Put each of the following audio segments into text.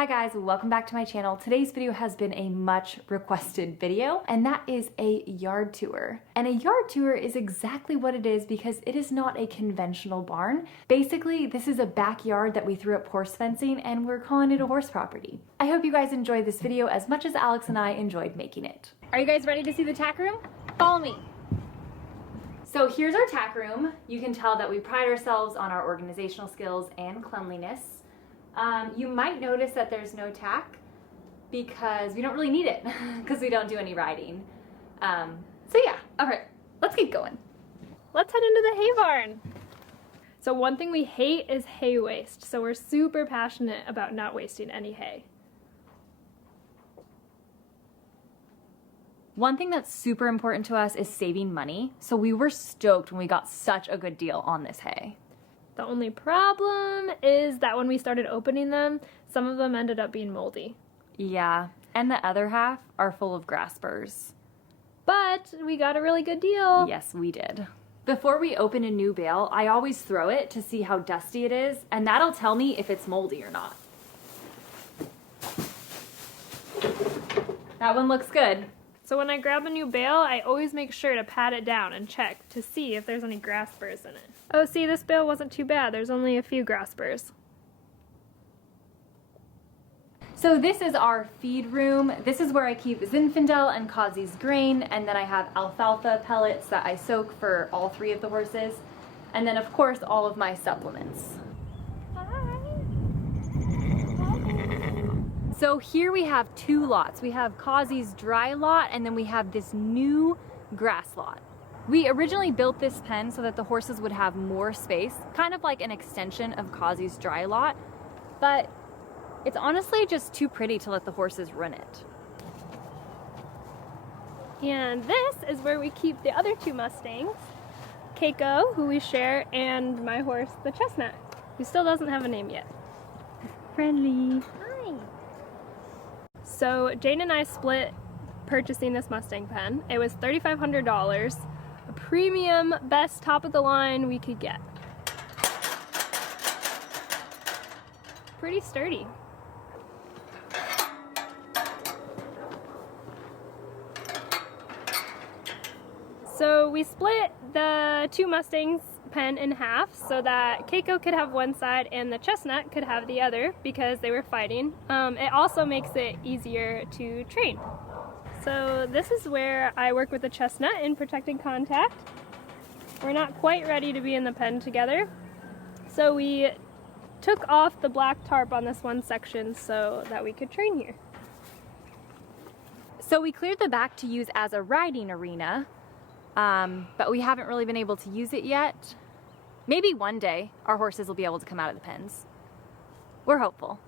Hi guys, welcome back to my channel. Today's video has been a much requested video, and that is a yard tour. And a yard tour is exactly what it is because it is not a conventional barn. Basically, this is a backyard that we threw up horse fencing and we're calling it a horse property. I hope you guys enjoyed this video as much as Alex and I enjoyed making it. Are you guys ready to see the tack room? Follow me. So here's our tack room. You can tell that we pride ourselves on our organizational skills and cleanliness. You might notice that there's no tack because we don't really need it because we don't do any riding. So yeah, all right, let's keep going. Let's head into the hay barn. So one thing we hate is hay waste, so we're super passionate about not wasting any hay. One thing that's super important to us is saving money, so we were stoked when we got such a good deal on this hay. The only problem is that when we started opening them, some of them ended up being moldy. Yeah, and the other half are full of grass burrs. But we got a really good deal. Yes, we did. Before we open a new bale, I always throw it to see how dusty it is, and that'll tell me if it's moldy or not. That one looks good. So when I grab a new bale, I always make sure to pat it down and check to see if there's any grass burrs in it. Oh, see, this bale wasn't too bad. There's only a few grass burrs. So this is our feed room. This is where I keep Zinfandel and Kazi's grain, and then I have alfalfa pellets that I soak for all three of the horses, and then of course all of my supplements. So here we have two lots. We have Kazi's dry lot, and then we have this new grass lot. We originally built this pen so that the horses would have more space, kind of like an extension of Kazi's dry lot, but it's honestly just too pretty to let the horses run it. And this is where we keep the other two Mustangs, Keiko, who we share, and my horse, the Chestnut, who still doesn't have a name yet. Friendly. Hi. So Jane and I split purchasing this Mustang pen. It was $3,500, a premium, best top of the line we could get. Pretty sturdy. So we split the two Mustangs pen in half so that Keiko could have one side and the Chestnut could have the other because they were fighting. It also makes it easier to train. So this is where I work with the Chestnut in protected contact. We're not quite ready to be in the pen together, so we took off the black tarp on this one section so that we could train here. So we cleared the back to use as a riding arena, but we haven't really been able to use it yet. Maybe one day our horses will be able to come out of the pens. We're hopeful.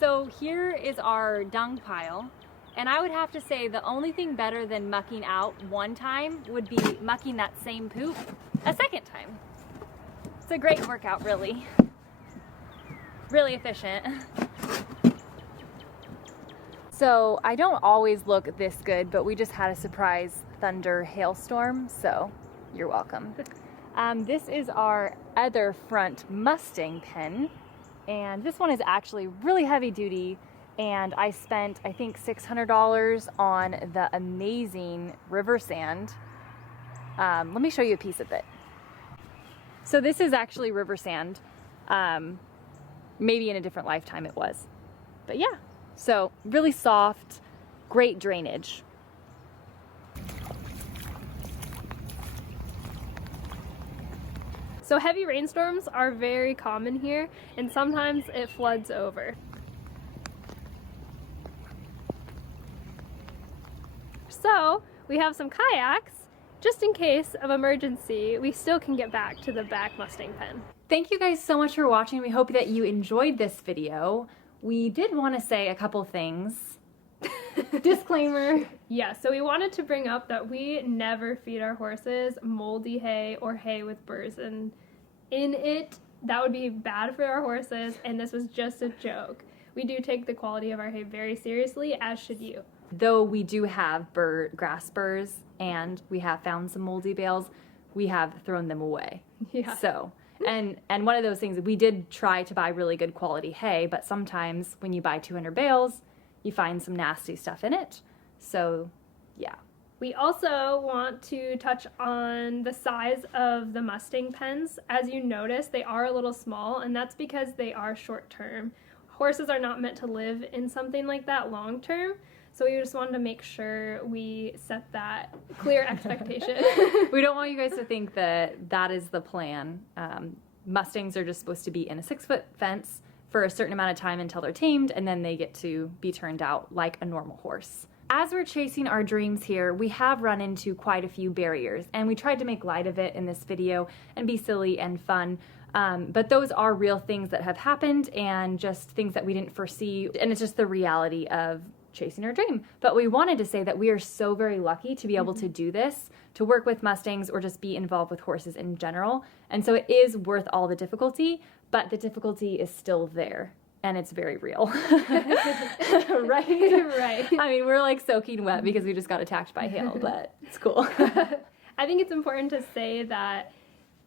So here is our dung pile, and I would have to say the only thing better than mucking out one time would be mucking that same poop a second time. It's a great workout, really. Really efficient. So I don't always look this good, but we just had a surprise thunder hailstorm, so you're welcome. This is our other front Mustang pen, and this one is actually really heavy duty, and I spent, I think, $600 on the amazing river sand. Let me show you a piece of it. So this is actually river sand. Maybe in a different lifetime it was. But yeah, so really soft, great drainage. So heavy rainstorms are very common here, and sometimes it floods over. So we have some kayaks, just in case of emergency, we still can get back to the back Mustang pen. Thank you guys so much for watching. We hope that you enjoyed this video. We did want to say a couple things. Disclaimer. Yeah, so we wanted to bring up that we never feed our horses moldy hay or hay with burrs in it. That would be bad for our horses, and this was just a joke. We do take the quality of our hay very seriously, as should you. Though we do have grass spurs and we have found some moldy bales, we have thrown them away. Yeah. So, and one of those things, we did try to buy really good quality hay, but sometimes when you buy 200 bales, you find some nasty stuff in it. So, yeah. We also want to touch on the size of the Mustang pens. As you notice, they are a little small, and that's because they are short term. Horses are not meant to live in something like that long term. So we just wanted to make sure we set that clear expectation. We don't want you guys to think that that is the plan. Mustangs are just supposed to be in a 6-foot fence for a certain amount of time until they're tamed, and then they get to be turned out like a normal horse. As we're chasing our dreams here, we have run into quite a few barriers, and we tried to make light of it in this video and be silly and fun. But those are real things that have happened and just things that we didn't foresee, and it's just the reality of chasing our dream. But we wanted to say that we are so very lucky to be able to do this, to work with Mustangs or just be involved with horses in general. And so it is worth all the difficulty, but the difficulty is still there. And it's very real. Right? Right. I mean, we're like soaking wet because we just got attacked by hail, but it's cool. I think it's important to say that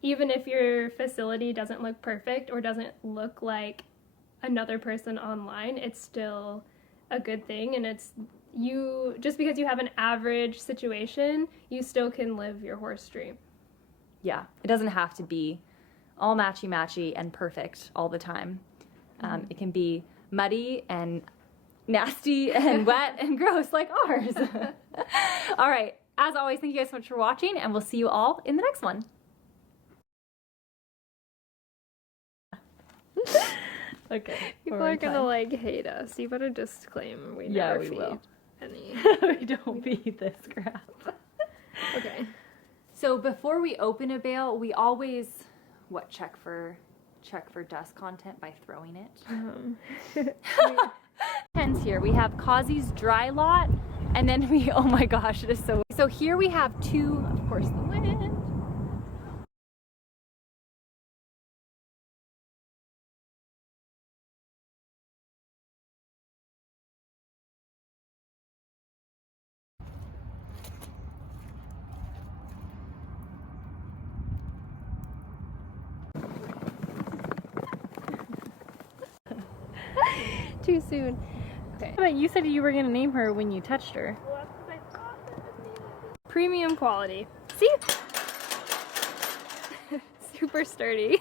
even if your facility doesn't look perfect or doesn't look like another person online, it's still a good thing. And it's you, just because you have an average situation, you still can live your horse dream. Yeah, it doesn't have to be all matchy-matchy and perfect all the time. It can be muddy and nasty and wet and gross like ours. All right. As always, thank you guys so much for watching, and we'll see you all in the next one. Okay. People are gonna like hate us. You better disclaim we Yeah, never we feed will. any. We don't feed this crap. Okay. So before we open a bale, we always check for dust content by throwing it. Pens here. We have Kazi's dry lot, and then we, oh my gosh, it is so here we have two, of course, the wind. Too soon. Okay. But you said you were going to name her when you touched her. Well, that's what I thought. Premium quality. See? Super sturdy.